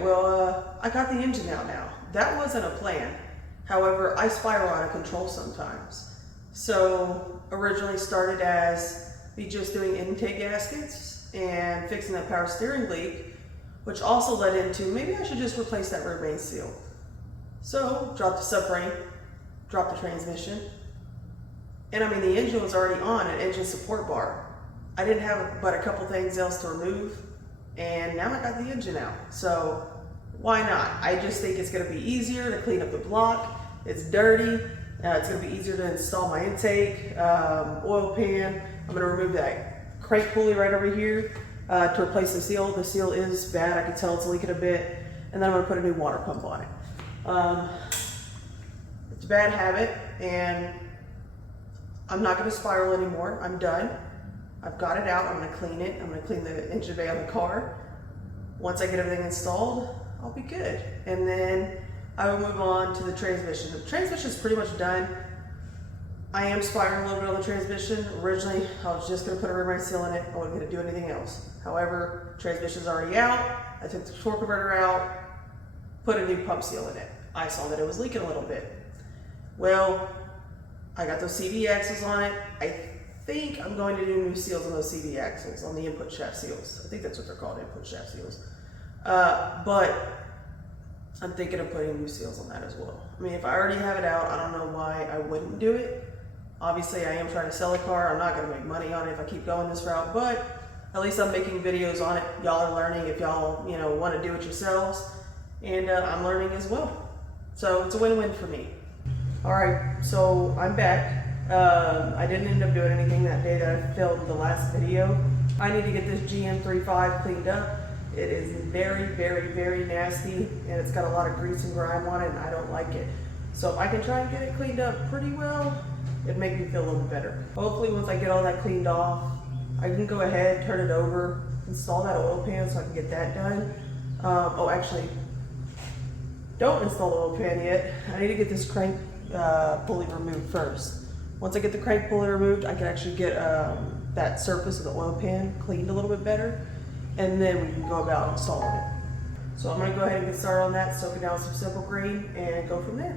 Alright, well, I got the engine out now. That wasn't a plan. However, I spiral out of control sometimes. So, originally started as me just doing intake gaskets and fixing that power steering leak, which also led into maybe I should just replace that rear main seal. So, dropped the subframe, dropped the transmission, and I mean the engine was already on an engine support bar. I didn't have but a couple things else to remove, and now I got the engine out. So why not? I just think it's going to be easier to clean up the block. It's dirty. It's going to be easier to install my intake, oil pan. I'm going to remove that crank pulley right over here to replace the seal. The seal is bad. I can tell it's leaking a bit. And then I'm going to put a new water pump on it. It's a bad habit, and I'm not going to spiral anymore. I'm done. I've got it out. I'm going to clean it. I'm going to clean the engine bay on the car. Once I get everything installed, I'll be good. And then I will move on to the transmission. The transmission is pretty much done. I am spiraling a little bit on the transmission. Originally, I was just going to put a rear main seal in it. I wasn't going to do anything else. However, transmission's already out. I took the torque converter out, put a new pump seal in it. I saw that it was leaking a little bit. Well, I got those CV axles on it. I think I'm going to do new seals on those CV axles, on the input shaft seals. I think that's what they're called, input shaft seals. But I'm thinking of putting new seals on that as well. I mean, if I already have it out, I don't know why I wouldn't do it. Obviously, I am trying to sell a car. I'm not going to make money on it if I keep going this route, but at least I'm making videos on it. Y'all are learning if y'all, want to do it yourselves, and I'm learning as well. So it's a win-win for me. All right, so I'm back. I didn't end up doing anything that day that I filmed the last video. I need to get this GM35 cleaned up. It is very, very, very nasty, and it's got a lot of grease and grime on it, and I don't like it. So if I can try and get it cleaned up pretty well, it'd make me feel a little better. Hopefully once I get all that cleaned off, I can go ahead, turn it over, install that oil pan so I can get that done. Actually, don't install the oil pan yet. I need to get this crank pulley removed first. Once I get the crank pulley removed, I can actually get that surface of the oil pan cleaned a little bit better, and then we can go about installing it. So I'm going to go ahead and get started on that, soak it down with some simple green, and go from there.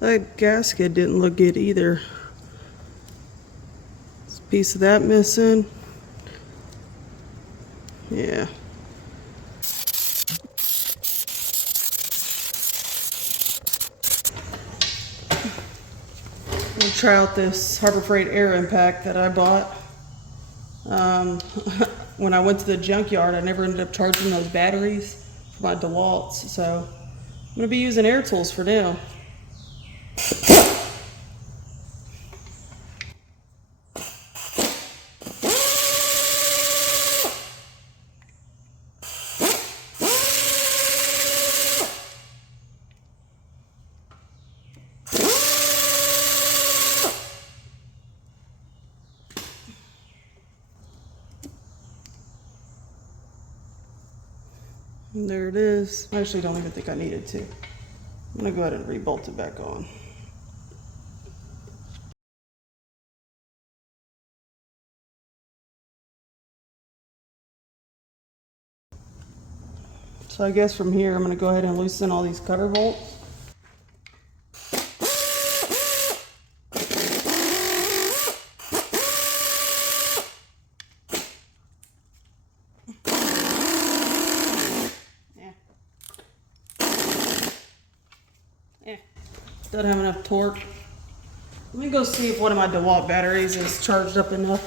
That gasket didn't look good either. There's a piece of that missing. Yeah. We'll try out this Harbor Freight air impact that I bought. When I went to the junkyard, I never ended up charging those batteries for my DeWalt's, so I'm going to be using air tools for now. And there it is. I actually don't even think I needed to. I'm gonna go ahead and re-bolt it back on. So I guess from here, I'm gonna go ahead and loosen all these cutter bolts. Doesn't have enough torque. Let me go see if one of my DeWalt batteries is charged up enough.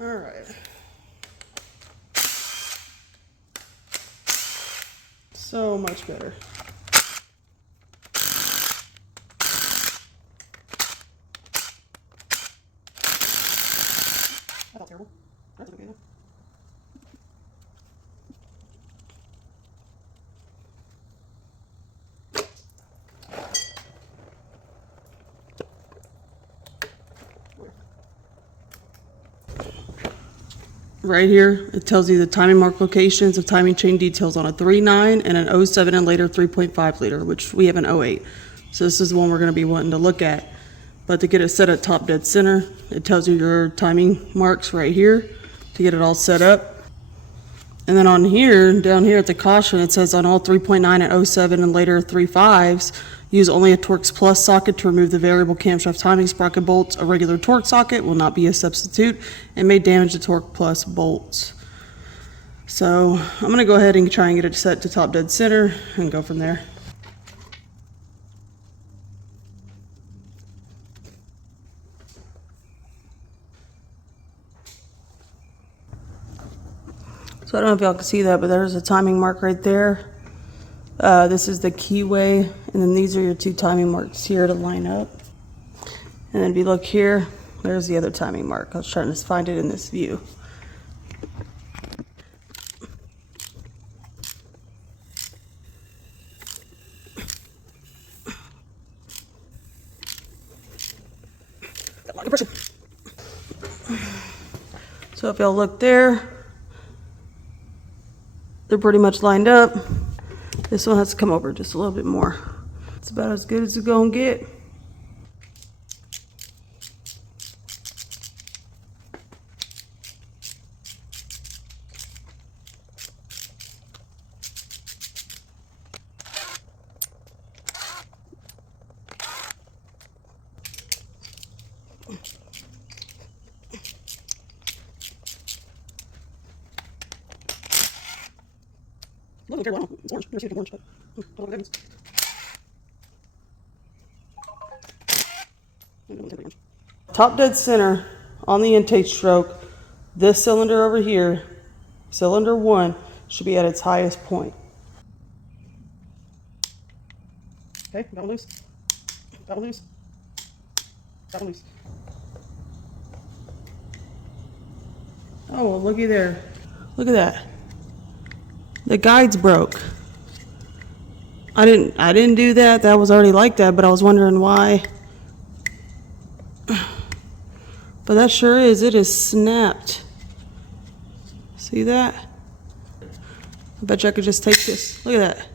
All right. So much better. That felt terrible. That's okay though. Right here, it tells you the timing mark locations of timing chain details on a 3.9 and an 07 and later 3.5 liter, which we have an 08. So this is the one we're going to be wanting to look at. But to get it set at top dead center, it tells you your timing marks right here to get it all set up. And then on here, down here at the caution, it says on all 3.9 and 07 and later 3.5s, use only a Torx Plus socket to remove the variable camshaft timing sprocket bolts. A regular Torx socket will not be a substitute and may damage the Torx Plus bolts. So I'm going to go ahead and try and get it set to top dead center and go from there. So I don't know if y'all can see that, but there's a timing mark right there. This is the keyway, and then these are your two timing marks here to line up. And then if you look here, there's the other timing mark. I was trying to find it in this view. So if y'all look there, they're pretty much lined up. This one has to come over just a little bit more. It's about as good as it's gonna get. Look, okay, wow, it's orange. Never seen it orange, but I don't know what that means. Top dead center on the intake stroke, this cylinder over here, cylinder 1, should be at its highest point. Okay, got one loose. Got one loose. Got one loose. Oh, well, looky there. Look at that. The guides broke. I didn't do that. That was already like that, but I was wondering why. But that sure is. It is snapped. See that? I bet you I could just take this. Look at that.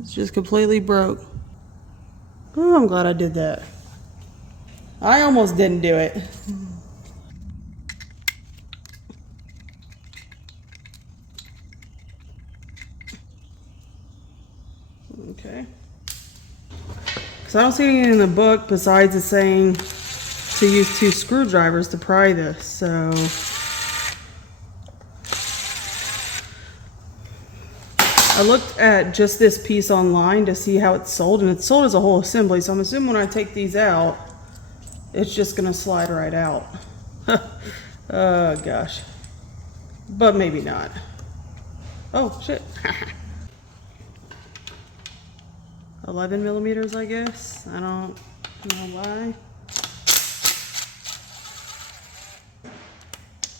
It's just completely broke. Oh, I'm glad I did that. I almost didn't do it. Okay. Because I don't see anything in the book besides it saying to use 2 screwdrivers to pry this, so I looked at just this piece online to see how it's sold, and it's sold as a whole assembly, so I'm assuming when I take these out, it's just gonna slide right out. Oh gosh. But maybe not. Oh shit. 11 millimeters, I guess. I don't know why.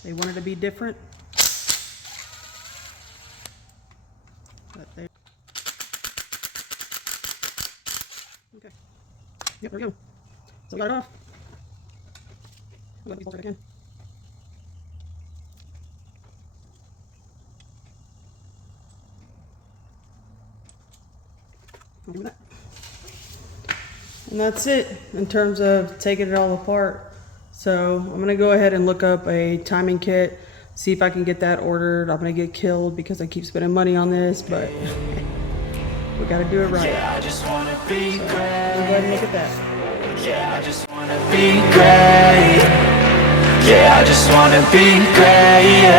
They wanted to be different. But they... Okay. Yep, there we go. So we got it off. Let me bolt it again. And that's it in terms of taking it all apart. So I'm gonna go ahead and look up a timing kit, see if I can get that ordered. I'm gonna get killed because I keep spending money on this, but we gotta do it right. Yeah, I just wanna be So, great. go ahead and look at that. Yeah, I just wanna be great. Yeah, I just wanna be great. Yeah.